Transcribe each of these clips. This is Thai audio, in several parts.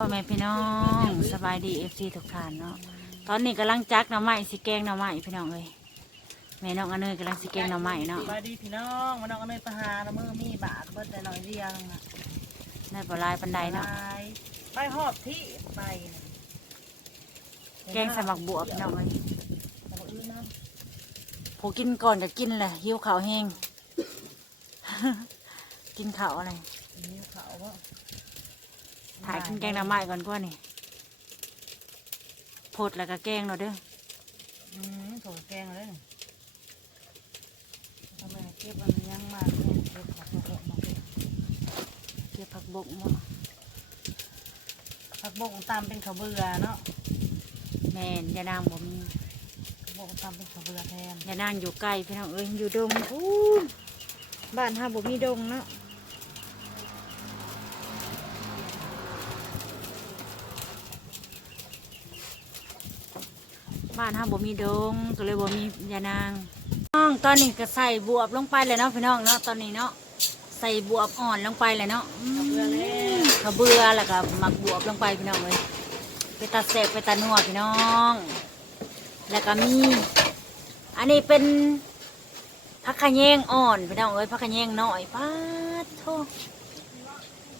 พ่อแม่พี่น้องสบายดีเอฟซีทุกท่านเนาะตอนนี้กำลังจักหน่อไม้สิแกงหน่อไม้พี่น้องเลยแม่น้องอนเนยกำลังสิแกงหน่อไม้เนาะสบายดีพี่น้องมาน้องกันเลยประหารมือมีบาทเบิดแต่หน่อยเดียวนะได้ปลายปันไดเนาะไปไปหอบที่ไปน่ะแกงสมักบวบพี่น้องเลยแต่ว่าอื่นนะผู้กินก่อนจะกินเลยหิวข้าวแห้งกินข้าวอะไรนี่เขาว่า ถ่ายกินแกงหน่อไม้ก่อนกว่านี่พดแล้วก็แกงเนาะเด้ออืมโถแกงเลยทำไมเก็บมันยังมาเนี่ยเก็บผักบกมาเก็บเก็บผักบกมาผักบกตามเป็นข้าวเบื่อเนาะแม่นยานางผมผักบกตามเป็นข้าวเบื่อแทนยานางอยู่ใกล้พี่น้องเอ้ยอยู่ดงพูนบ้านห้าบ่มีดงเนาะ บ้านห้าบ่มีดงก็เลยบ่มียานางน้องตอนนี้ก็ใส่บวบลงไปเลยเนาะพี่น้องเนาะตอนนี้เนาะใส่บวบอ่อนลงไปเลยเนาะขาเบื่อแล้วข้าเบือแล้วก็หมักบวบลงไปพี่น้องเลยไปตัดเสบไปตัดนัวพี่น้อง แล้วก็มี อันนี้เป็นผักขะแยงอ่อนพี่น้องเอ้ยผักขะแยงน้อยป้าโท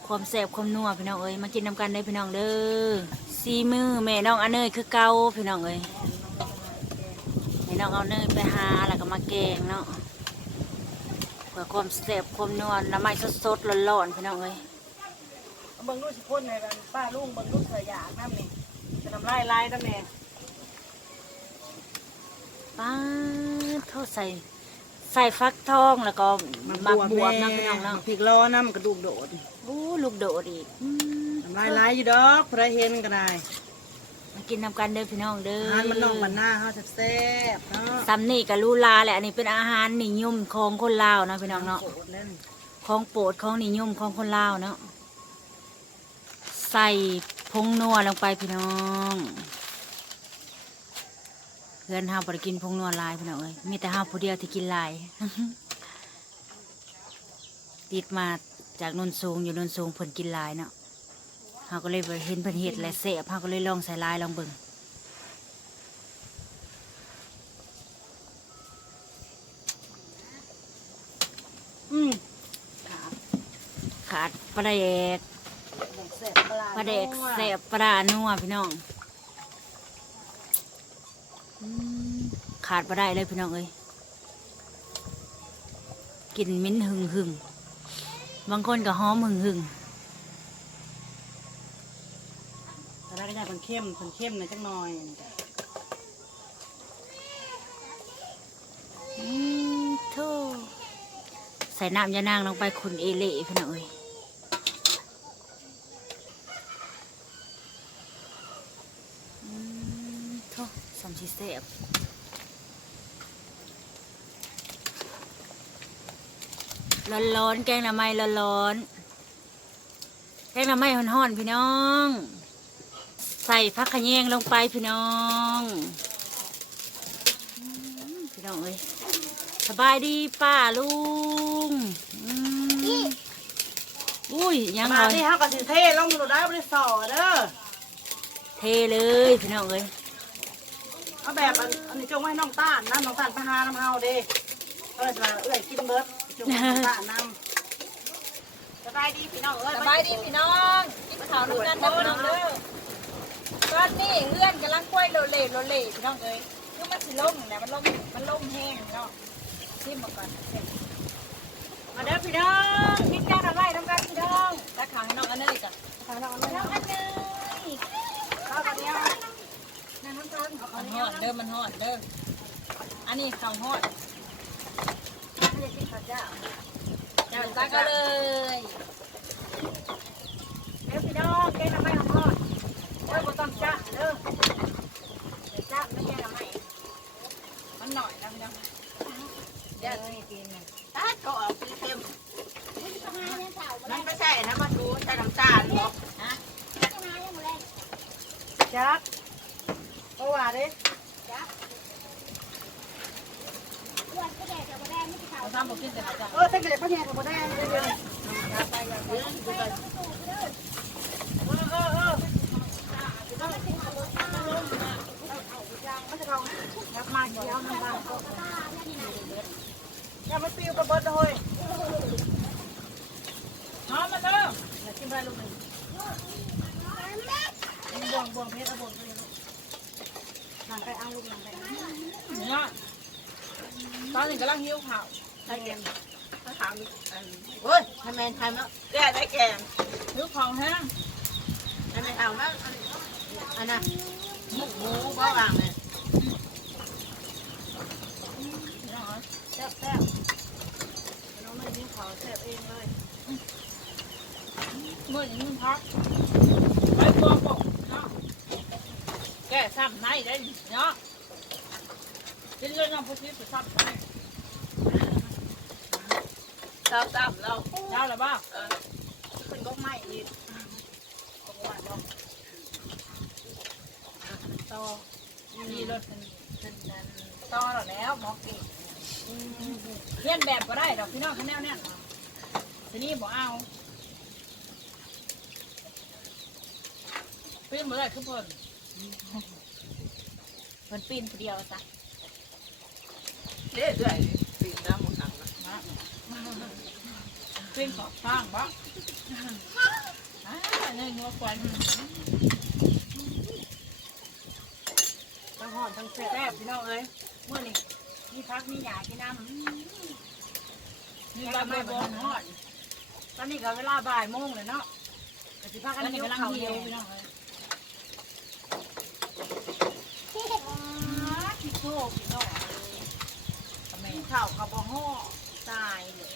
ความแสบความนัวพี่น้องเอ้ยมากินน้ำกันได้พี่น้องเด้อซีมือแม่น้องอันเนยคือเกาพี่น้องเอ้ย น้องเอาเนยไปหาแล้วก็มาแกงเนาะเพื่อความแสบความนัวน้ำไม้สดๆร้อนๆพี่น้องเอ้ยเอาเบิ่งลูกสิพ่นในบ้านป้าลุงเบิ่งลูกเสือยากน้ำนี่จะทำลายลายน้ำเนี่ยป้าดโทษใส่ใส่ฟักทองแล้วก็หมักบวบเนาะพี่น้องเนาะพริกล้อน้ำกระดูกโดดโอ้ลูกโดดอีกอืมทำลายลายอยู่ดอกพระเห็นก็ได้ มากินนำกันเด้อพี่น้องเด้ออาหารมันนอกมันหน้าเขาแซ่บๆเนาะซ้ำนี่กับลูลาแหละอันนี้เป็นอาหารนิยมของคนลาวเนาะพี่น้องเนาะ โดดเล่นของโปรดของนิยมของคนลาวเนาะใส่พงนัวลงไปพี่น้องเพื่อนห้าบริกินพงนัวหลายพี่น้องเอ้ยมีแต่ห้าผู้เดียวที่กินหลาย ติดมาจากนนสูงอยู่นนสูงเพิ่นกินหลายเนาะ เฮาก็เลยเห็นเพิ่นเฮ็ดและเสพเฮาก็เลยลองใส่ลายลองเบิ่งอืมขาดปลาแดกปลาแดกแสบปลานัวพี่น้องอขาดปลาได้เลยพี่น้องเอ้ยกลินมิ้นหึงหึงบางคนก็หอมหึงหึง แต่ได้ก็ได้ค นเข้มคนเข้มหน่อยจักหน่อยอืมโธ่ใส่น้ำยานางลงไปคุณเอเล่พี่น้องเอ้ยอืมโธ่สมชีเสบร้อนๆแกงหน่อไม้ร้อนๆแกงหน่อไม้ห่อนๆพี่น้อง ใส่ผักขะแยงลงไปพี่น้องอืมพี่น้องเอ้ยสบายดีป้าลุงอืมอุ้ยยังมาเอาที่ห้ากับสิเทลงหลุดได้ไม่ได้สอเด้อเทเลยพี่น้องเอ้ยเอาแบบอันอันนี้จงไว้น้องต้านน้ำน้องต้านไปหาน้ำเฮาเด้เออจะเอื้อยกินเบิร์ดจงไว้น้องต้านน้ำสบายดีพี่น้องเอ้ยสบายดีพี่น้องกินข้าวน้ำกันนะพี่น้องเด้อ ตอนนี้เงื่อนกำลังกล้วยโลเล่โลเล่พี่น้องเอ้ยคือมันสิล่มนะมันล่มมันล่มแห้งเนาะชิมมาก่อนมาเด้อพี่น้องกินกันอะไรน้ำกันพี่น้องตะขังน้องอันนี้จ้ะทางน้องน้น้องอันนี้ข้าวกันเนี้ยมันหอดเด้อมันหอดเด้ออันนี้ข้าวหอด ไม่ได้กินข้าวเจ้า เจ้าตักก็เลย เด้อพี่น้องแกงน้ำไม้ของพ่อเด้อบ่ต้องจ้าเด้อเดี๋ยวจ้าไม่แกงน้ำไม้ มันหน่อยนะพี่น้องเดี๋ยวนี่กินนะตาก็ออกสีเต็มมันไม่ใช่นะมาดูใส่น้ำตาลบอกฮะจักเพราว่าเด้เราทำบอกกินเสร็จแล้วจ้เออถ้าเกิดพ่อแม่กับพ่อแม่เลยเออเออเออ อย่ามาปิวกระเบิดเลย หอมมาเด้อ อย่ากินไปลูกหนึ่งบวงบวงเพชรเอาบวงไปเลยลูกหนังไปเอาลูกหนังไปเอา เนี่ย ตอนนี้กำลังหิ้วข้าวได้เกมถ้าถามอันเฮ้ยทำแมนทำแล้วแก่ได้แกงหิ้วข้าวแห้งทำแมนเอาแล้วอันนั้นหมูหมูบ้าวางเลยแซ่บแซ่บน้องไม่กินข้าวแซ่บเองเลยเมื่อนี้มึงพักไปตัวปกเนาะแก่ซ้ำในได้เนาะกินเลยน้องผู้ชีพซ้ำใน เราตามเรายาวหรือเปล่าเออเป็นก็ไม่อีกก็ว่าเนาะต่อมีรถเป็นเป็นเป็นต่อแล้วแล้วหมอเก่งเลียนแบบก็ได้ดอกพี่น้องคะแนนเนี่ยทีนี้บอกเอาปีนมาได้คือเพิ่นเพิ่นปีนผู้เดียวจ้ะเรื่อยๆปีน้ำหมดหนัง นะนะปีนขอบข้างบ่อ่าเนี่ยงัวควันทั้งหอนทั้งแซ่บแซ่บพี่น้องเอ้ยเมื่อนี้มีพักมีหยากินน้ำมีบะไม่บนฮอดตอนนี้ก็เวลาบ่ายโมงเลยเนาะกสิพักันนนี้เที่ยวกำลังเหี่เดียวพี่น้องเอ้ยที่โชคพี่น้องทำไมข้าวกับบ่ห่อตายเลย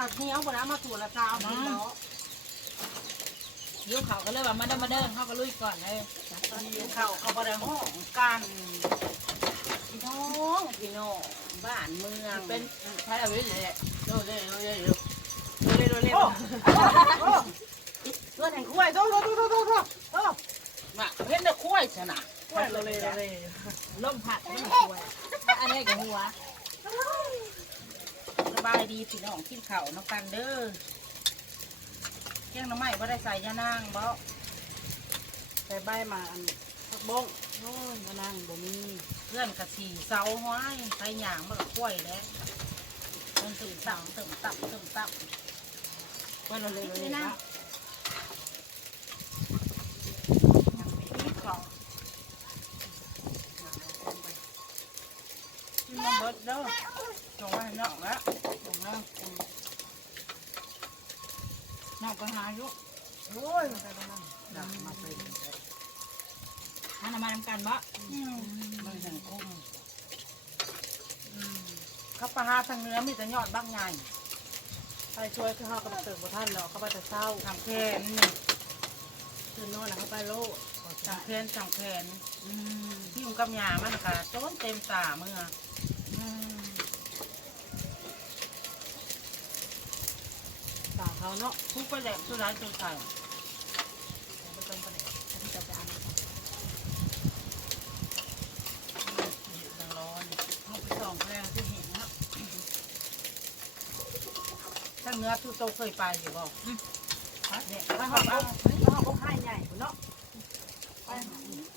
ใช้ข้าเหนียวบ่ได้มาถั่วละซาวพี่เนาะยิ้วเขาก็เลยว่ามาเดินมาเดินเขาก็ลุยก่อนเลยกินข้าวกับบ่ได้ห่องกันพี่น้องพี่น้องบ้านเมืองเป็นใช้เอาไว้เลยโดนเลยโดนเลยโดนเลยเลยโอ้โอ้เพื่อนแห่งคุ้ยโตโตโตโตโตโตโตมาเห็นแต่คุ้ยชนะคุ้ยเลยเลยลยล่มผัดไม่มคุ้ยอันนี้กับหัว บายดีพี่น้องกินข้าวน้ำกันเด้อแกงน้ำไม้บ่ได้ใส่ยานางบ่ใส่ใบมาอันผักบงโอ้ยยานางบ่มีเพื่อนกะสีเสาห้อยใส่หยางมันก็คุ้ยแล้วมันตึงตับตึงตับตึงตับคุ้ยเราเลยเลยนะ กินข้าว กินเบิดเด้อจงไว้ให้น้องแล้วจงแล้วนอกก็หาอยู่โอ้ยมันก็นั่งด่ามาเป็นหาน้ำมันกันบ่มันสังคมข้าปลาหาทางเนื้อมีแต่ยอดบ้างไงไปช่วยคือเขากำลังเติมบท่านหรอกเขาไปแต่เศร้าทำแขนนี่คือนอนนะเขาไปโลดทำแขนทำแขนที่อยู่กับยามันนะคะจนเต็มตาเมื่อตา เขาเนาะทุกประเด็นสุดท้ายสุดท้ายไม่ต้องประเด็นจะไปอ่านร้อนเอาไปสองแรงที่เห็นนะถ้าเนื้อทุกโตเคยไปอยู่บ่เนี่ยถ้าเขาเอาถ้าเขาก็ให้ใหญ่เนาะ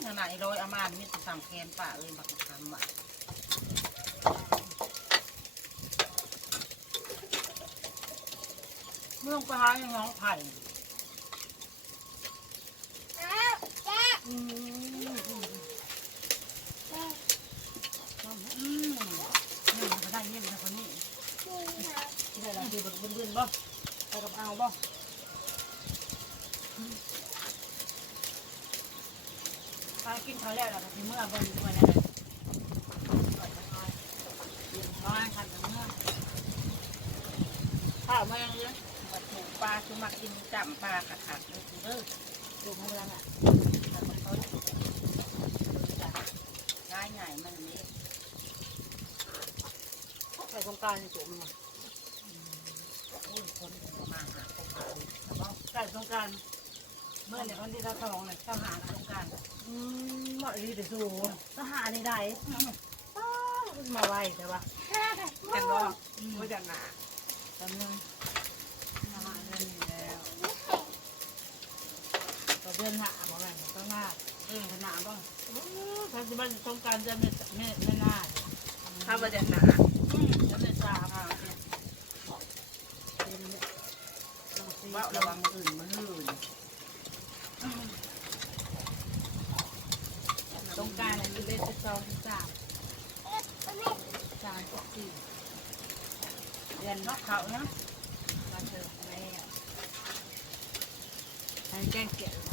ขนาดไอ้โรยอามานี่จะสั่งแคนป่าเอ้ยบักคำว่ะ เมื่อไปหายังน้องไผ่อืมอืมอืมนี่มันก็ได้เงี้ยนะคนนี้ได้ละทีบนบนบ่ไปกับเอาบ่ถ้ากินเข้าแล้วเราก็สิเมื่อเบิ่งด้วนะเรียนน้อยขันเมื่อข้าวแมงเลย มาถูกปลาคือมากินจำปลาขัดขัดเลยเด้อดูของเราอะแล้วมันต้นง่ายง่ายมันนี้ไปสงการจุ่มมาโอ้ยคนมาหาคนมาแล้วก็ใกล้สงการเมื่อเนี่ยวันที่เราฉลองเนี่ยทหารสงการอืมเหมาะดีแต่สู้ทหารนี่ได้ป้ามาไวแต่ว่าแต่ก็ไม่จะหนาจำนึงท ดืนหนาบอกแม่ข้องหน้าเออหนาบ้างถ้าจะบ้านสงการจะไม่ไม่ไม่ง่าถ้าวปรจันหนาอืมจะไม่จ้าค่ะว่าระวังอื่นมันลื่นสงการอันนี้เป็นสองสามสามสี่เดือนนอกเขาเนาะมาเจอแม่ให้แกงเกลือ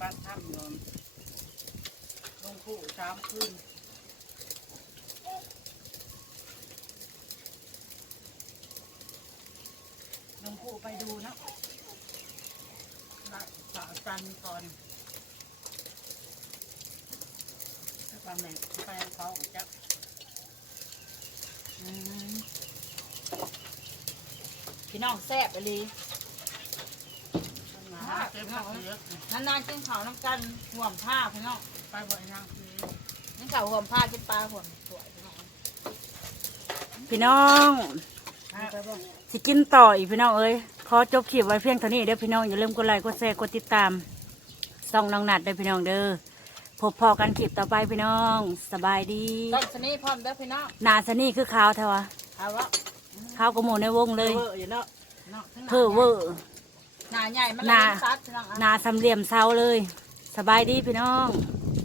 บัติธรรมโยมลงผู้สามคืนลงผู้ไปดูนะได้สาจันก่อนถ้าความแม่ไปเขาจะอืมพี่น้องแซ่บไปเลย มาหาเต็มหักเลือกนานๆกินข้าวน้ำกันห่วมผ้าพี่น้องไปบ่อยนางคือนี่ข้าวห่วมผ้ากินปลาห่วมสวยพี่น้องพี่น้องไปบ่สิกินต่ออีกพี่น้องเอ้ยขอจบคลิปไว้เพียงเท่านี้เด้อพี่น้องอย่าลืมกดไลค์กดแชร์กดติดตามส่องน้องนัดเด้อพี่น้องเด้อพบพอกันคลิปต่อไปพี่น้อง สบายดีต้นสนี่พร้อมเด้อพี่น้องหนาสนี่คือขาวเทวะเอาวะขาวกระโมในวงเลยเวอร์อยู่เนาะเนาะทั้งหเพื่อเวอร์ หนาใหญ่มันหน้าเลยซัดพี่น้องหนาสำเหลี่ยมเซาเลย สบายดีพี่น้องส